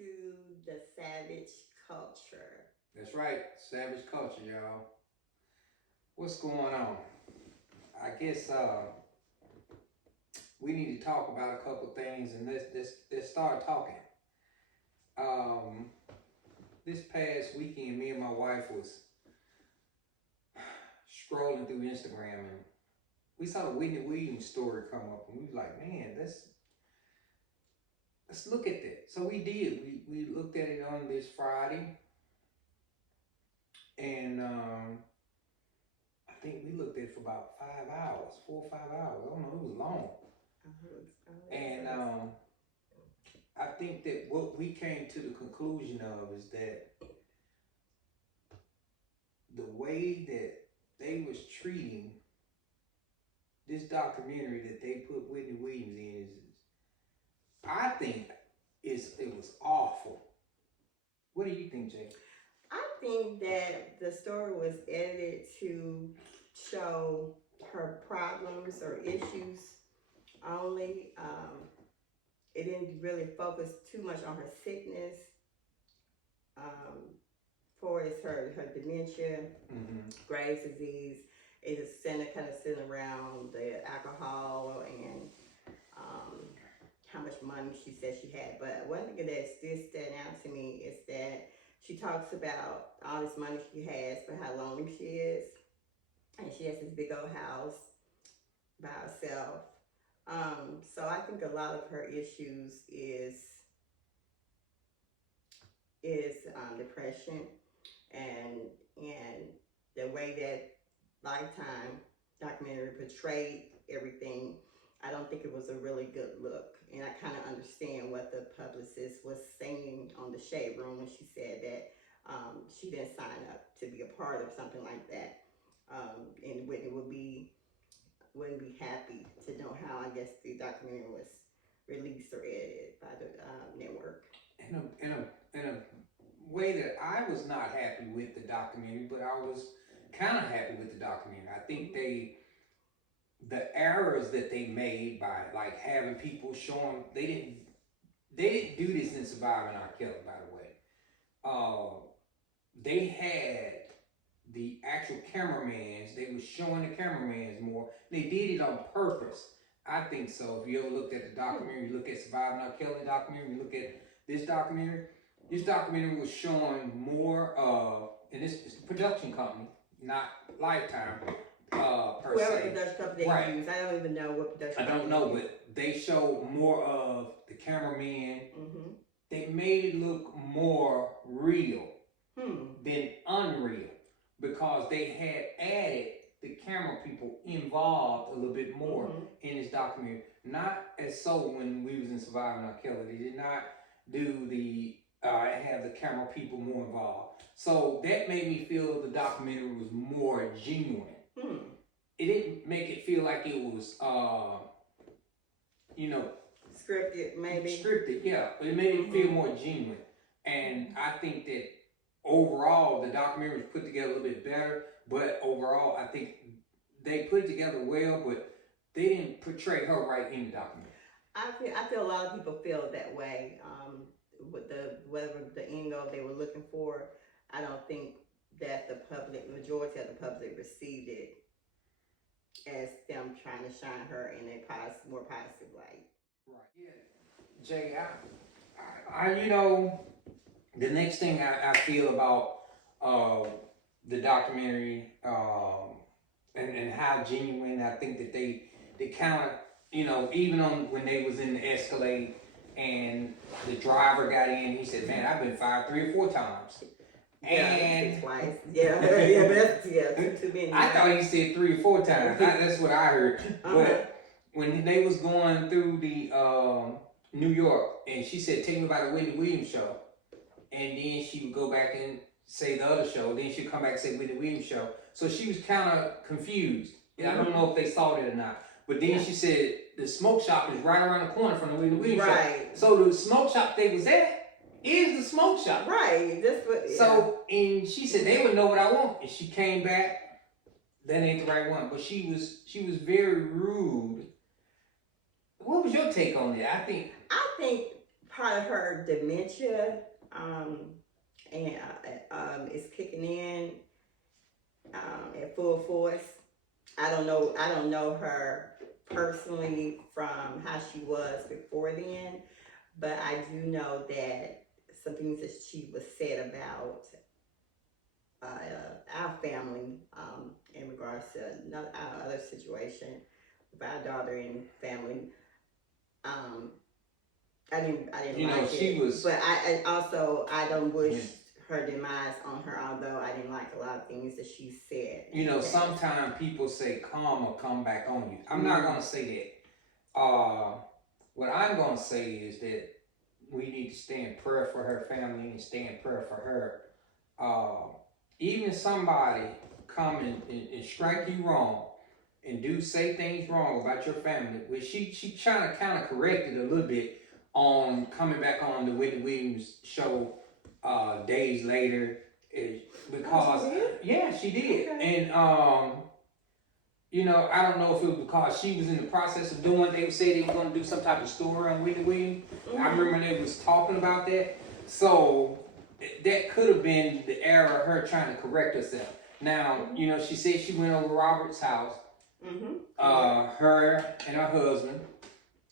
to the savage culture. That's right, savage culture, y'all. What's going on? I guess we need to talk about a couple things, and let's start talking. Um, this past weekend, me and my wife was scrolling through Instagram, and we saw the Whitney Williams story come up, and we was like, man, let's look at that. So we did. We looked at it on this Friday, and I think we looked at it for about 5 hours, 4 or 5 hours. I don't know, it was long. And I think that what we came to the conclusion of is that the way that they was treating this documentary that they put Whitney Williams in I think it was awful. What do you think, Jay? I think that the story was edited to show her problems or issues only. It didn't really focus too much on her sickness, for as her dementia, Graves' disease. It is kind of sitting around the alcohol and how much money she said she had. But one thing that still stand out to me is that she talks about all this money she has, but how lonely she is. And she has this big old house by herself. So I think a lot of her issues is depression and the way that Lifetime documentary portrayed everything. I don't think it was a really good look. And I kind of understand what the publicist was saying on the Shade Room when she said that she didn't sign up to be a part of something like that. And Whitney wouldn't be happy to know how, I guess, the documentary was released or edited by the network. In a way that I was not happy with the documentary, but I was kind of happy with the documentary. I think the errors that they made by like having people showing they didn't do this in Surviving R.Kelly, by the way. They had the actual cameramans. They were showing the cameramans more. They did it on purpose. I think so. If you ever looked at the documentary, you look at Surviving R.Kelly documentary, you look at this documentary. This documentary was showing more of, and it's the production company, not Lifetime per Whoever se. production company they use, I don't even know what production. I don't know, but they showed more of the cameraman. They made it look more real than unreal because they had added the camera people involved a little bit more in this documentary. Not as so when we was in Surviving R.Kelly. They did not do the have the camera people more involved. So that made me feel the documentary was more genuine. It didn't make it feel like it was, scripted, maybe. Scripted, yeah. It made it feel more genuine. And I think that overall, the documentary was put together a little bit better. But overall, I think they put it together well, but they didn't portray her right in the documentary. I feel a lot of people feel that way. With whatever the end goal they were looking for, I don't think that the majority of the public received it as them trying to shine her in a more positive light. Right. Yeah. Jay, the next thing I feel about the documentary and how genuine I think that they kind of, even on when they was in the Escalade and the driver got in, he said, man, I've been fired 3 or 4 times. And twice. Yeah, too many. I thought he said 3 or 4 times. That's what I heard. But when they was going through the New York, and she said, "Tell me about the Whitney Williams show," and then she would go back and say the other show. Then she'd come back and say Whitney Williams show. So she was kind of confused. I don't know if they saw it or not. But then she said the smoke shop is right around the corner from the Whitney Williams show. So the smoke shop they was at is the smoke shop. Right. So, and she said they would know what I want. And she came back, that ain't the right one. But she was very rude. What was your take on that? I think part of her dementia, and is kicking in at full force. I don't know her personally from how she was before then, but I do know that some things that she was said about our family in regards to our other situation with our daughter and family. I didn't You know, like she it, was. but I don't wish her demise on her. Although I didn't like a lot of things that she said. You know, sometimes people say karma come back on you. I'm not gonna say that. What I'm gonna say is that we need to stay in prayer for her family and stay in prayer for her. Even if somebody come and strike you wrong and do say things wrong about your family, which she trying to kind of correct it a little bit on coming back on the Whitney Williams show days later, because yeah, she did. Okay. And you know, I don't know if it was because she was in the process of doing, they said they were going to do some type of story on Whitney Williams. I remember they was talking about that. So that could have been the error of her trying to correct herself. Now, you know, she said she went over Robert's house, her and her husband,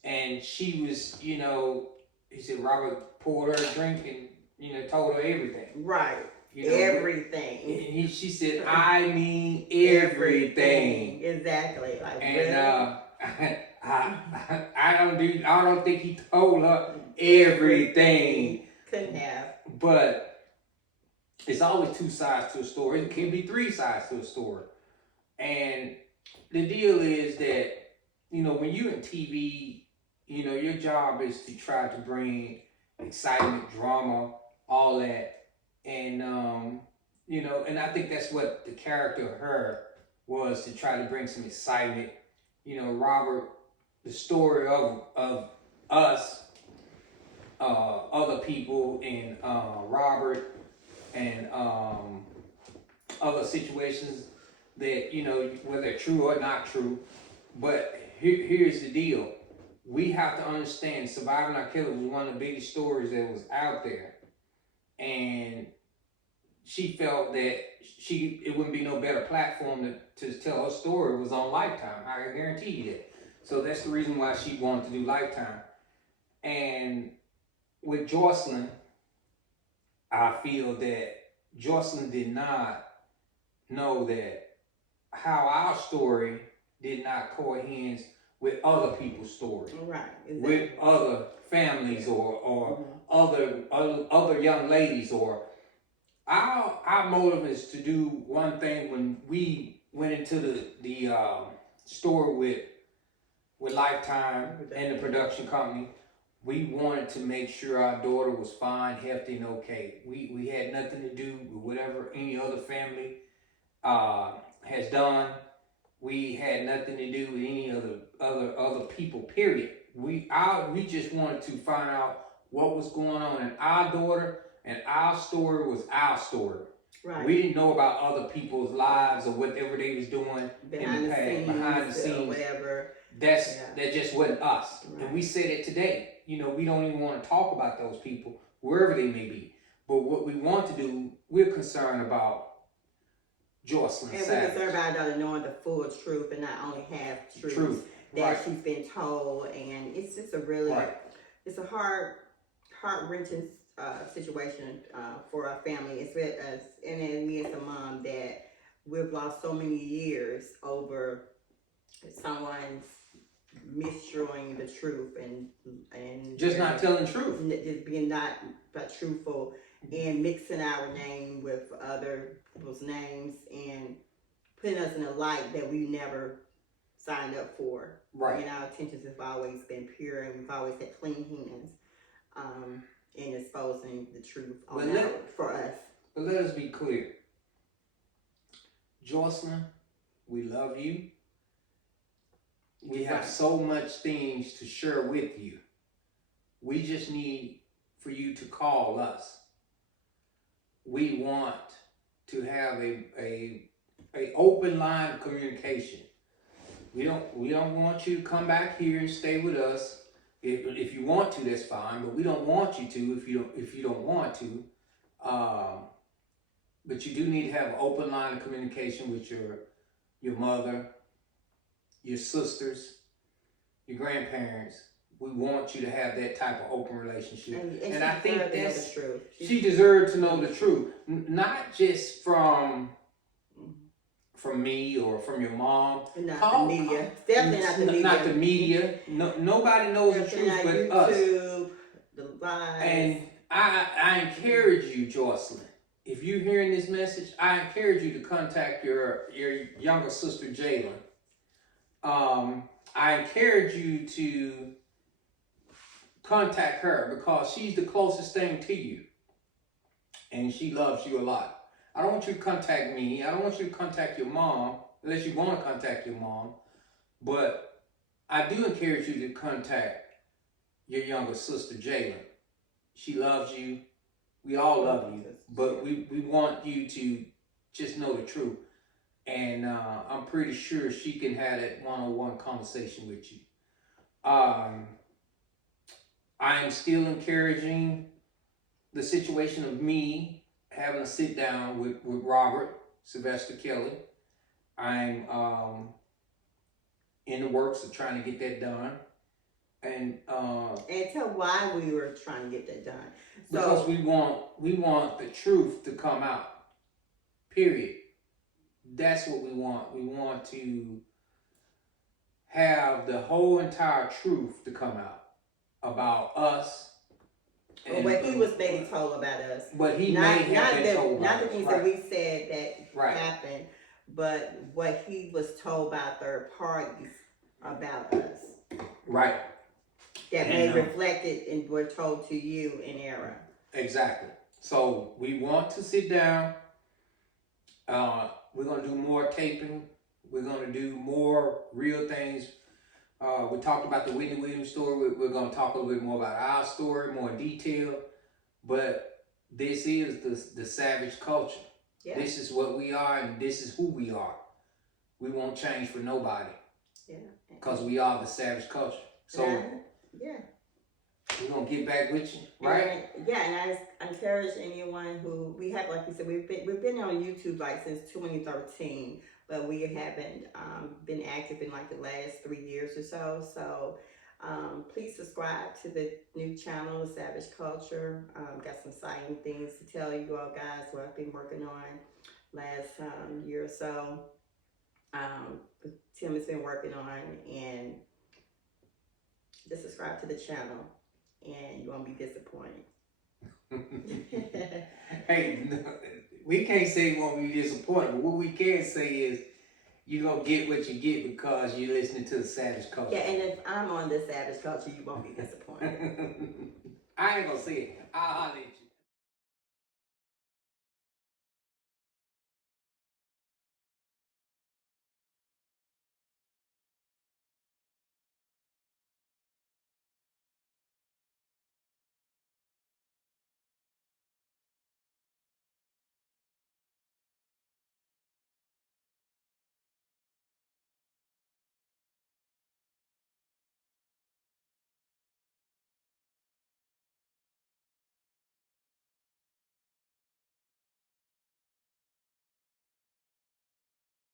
and she was, you know, he said Robert poured her a drink and, you know, told her everything. Right. You know, everything. And she said, I mean everything. Exactly. Like, and really? I don't think he told her everything. Couldn't have. But it's always two sides to a story. It can be three sides to a story. And the deal is that, you know, when you're in TV, you know, your job is to try to bring excitement, drama, all that. And, you know, and I think that's what the character of her was, to try to bring some excitement. You know, Robert, the story of us, other people, and Robert, and other situations that, you know, whether they're true or not true. But here's the deal. We have to understand Surviving R.Kelly was one of the biggest stories that was out there. And she felt that it wouldn't be no better platform to tell her story was on Lifetime. I can guarantee you that. So that's the reason why she wanted to do Lifetime. And with Joycelyn, I feel that Joycelyn did not know that how our story did not cohere with other people's story. Right. Exactly. With other families or other young ladies. Or our motive is to do one thing. When we went into the store with Lifetime and the production company, we wanted to make sure our daughter was fine, healthy, and okay. We had nothing to do with whatever any other family has done. We had nothing to do with any other people, period. We just wanted to find out what was going on in our daughter, and our story was our story. Right. We didn't know about other people's lives or whatever they was doing behind the scenes, or whatever. That just wasn't us. Right. And we said it today. You know, we don't even want to talk about those people, wherever they may be. But what we want to do, we're concerned about Joycelyn Savage. And we concerned about our daughter knowing the full truth and not only half truth that she's been told. And it's just a really, it's a heart-wrenching situation for our family. It's with us, and me as a mom, that we've lost so many years over someone's misdrawing the truth and just not telling the truth, just being not truthful, and mixing our name with other people's names and putting us in a light that we never signed up for. Right. And our intentions have always been pure, and we've always had clean hands in exposing the truth for us. But let us be clear. Joycelyn, we love you. We have so much things to share with you. We just need for you to call us. We want to have a open line of communication. We don't want you to come back here and stay with us. If you want to, that's fine, but we don't want you to if you don't want to. But you do need to have an open line of communication with your mother, your sisters, your grandparents. We want you to have that type of open relationship. And I think that's true. She deserved to know the truth, not just from me or from your mom. Not the media. Definitely not the media. Not the media. No, nobody knows the truth but YouTube, us. The lies. And I encourage you, Joycelyn, if you're hearing this message, I encourage you to contact your younger sister, Jalen. I encourage you to contact her because she's the closest thing to you. And she loves you a lot. I don't want you to contact me. I don't want you to contact your mom, unless you want to contact your mom. But I do encourage you to contact your younger sister, Jalen. She loves you. We all love you. But we want you to just know the truth. And I'm pretty sure she can have that one-on-one conversation with you. I am still encouraging the situation of me having a sit down with Robert Sylvester Kelly. I'm in the works of trying to get that done. And tell why we were trying to get that done. Because we want the truth to come out. Period. That's what we want. We want to have the whole entire truth to come out about us. And what he was maybe told about us. What he may have been told about us. Not the things that we said that right. happened, but what he was told by third parties about us. Right. That may reflect it and were told to you in error. Exactly. So we want to sit down. We're going to do more taping. We're going to do more real things. We talked about the Whitney Williams story. We're going to talk a little bit more about our story, more detail. But this is the Savage culture. Yeah. This is what we are, and this is who we are. We won't change for nobody. Yeah. Because we are the Savage culture. So yeah, we're going to get back with you, right? And I encourage anyone who, we have, like you said, we've been on YouTube like since 2013. But we haven't been active in like the last 3 years or so. So please subscribe to the new channel, Savage Culture. Got some exciting things to tell you all guys what I've been working on last year or so. Tim has been working on, and just subscribe to the channel and you won't be disappointed. Hey, no, we can't say we won't be disappointed, but what we can say is you're going to get what you get because you're listening to the Savage Culture. Yeah, and if I'm on the Savage Culture, you won't be disappointed. I ain't going to say it. I'll holler at you.